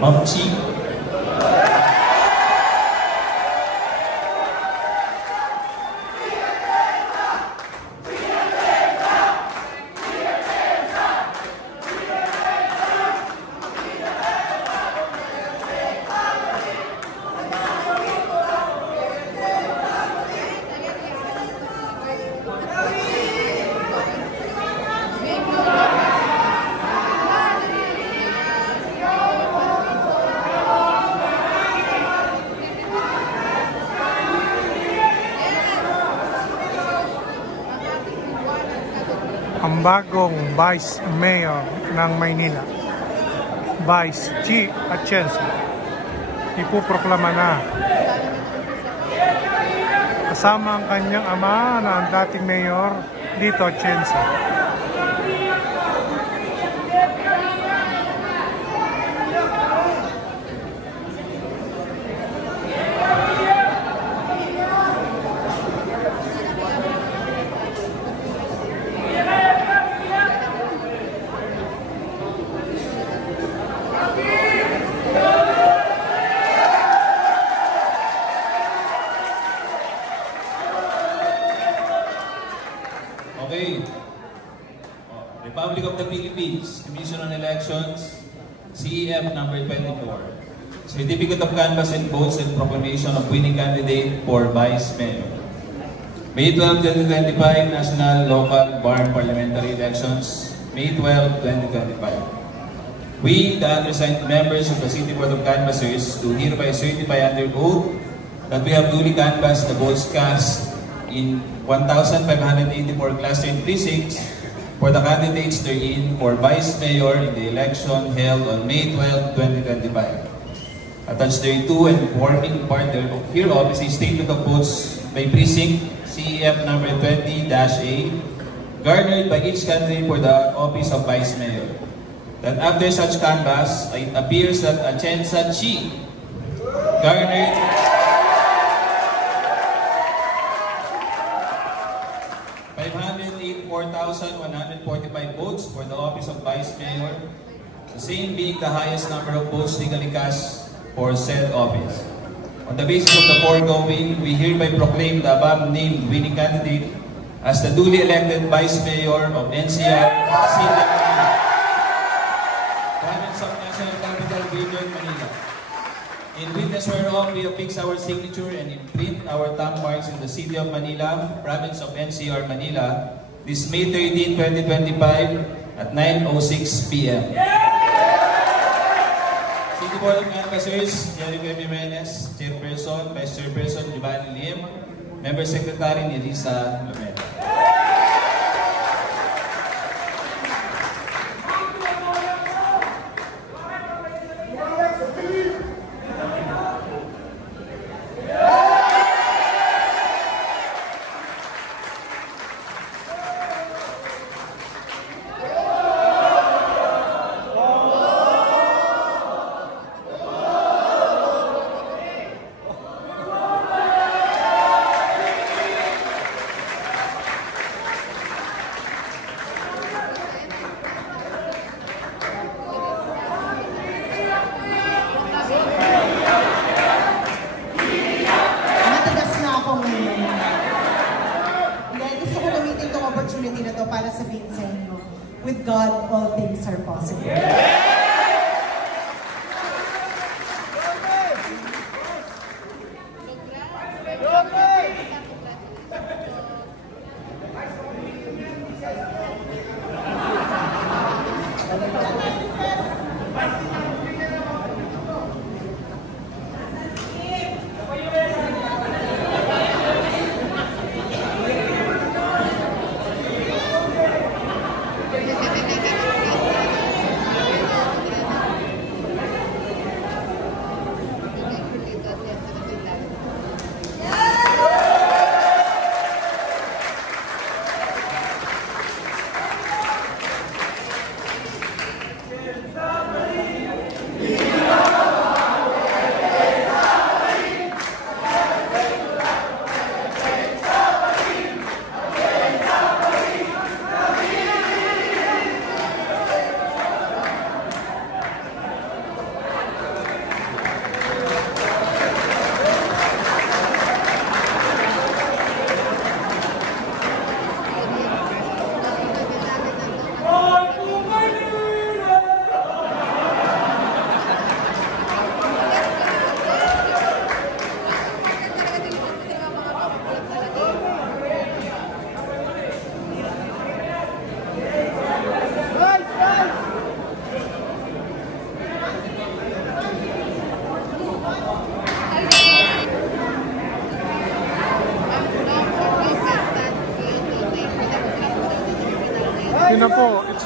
Ma'am Chi. Ang bagong Vice Mayor ng Maynila, Vice G. Atienza, ipuproklama na. Kasama ang kanyang ama na ang dating Mayor Lito Atienza. Okay. Republic of the Philippines, Commission on Elections, CEF number 24. Certificate of Canvass and Votes and Proclamation of Winning Candidate for Vice Mayor. May 12, 2025, National, Local, Bar Parliamentary Elections. May 12, 2025. We, the undersigned members of the City Board of Canvassers, do hereby certify under oath that we have duly canvassed the votes cast in 1,584 clustered precincts for the candidates therein for Vice Mayor in the election held on May 12, 2025. Attached thereto and forming part hereof is a statement of votes by precinct CEF number 20-A garnered by each candidate for the office of Vice Mayor. That after such canvass, it appears that Atienza Chi garnered 584,145 votes for the office of Vice Mayor, the same being the highest number of votes legally cast for said office. On the basis of the foregoing, we hereby proclaim the above-named winning candidate as the duly elected Vice Mayor of NCR, City of Manila, Province of National Capital Region, Manila. In witness whereof, we affix our signature and imprint our thumb marks in the City of Manila, Province of NCR, Manila, this May 13, 2025 at 9:06 p.m. City Board of Canvassers, Jericho Jimenez, Chairperson, Vice Chairperson, Giovanni Lim, Member Secretary, Elisa Lumeta. Opportunity na to para sabihin sa inyo, with God, all things are possible.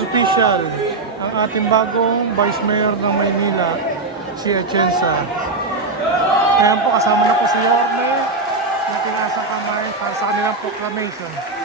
official ang ating bagong Vice Mayor ng Maynila, si Atienza. Ayan po, kasama na po si Yorme na tinasang kamay para sa kanilang proclamation.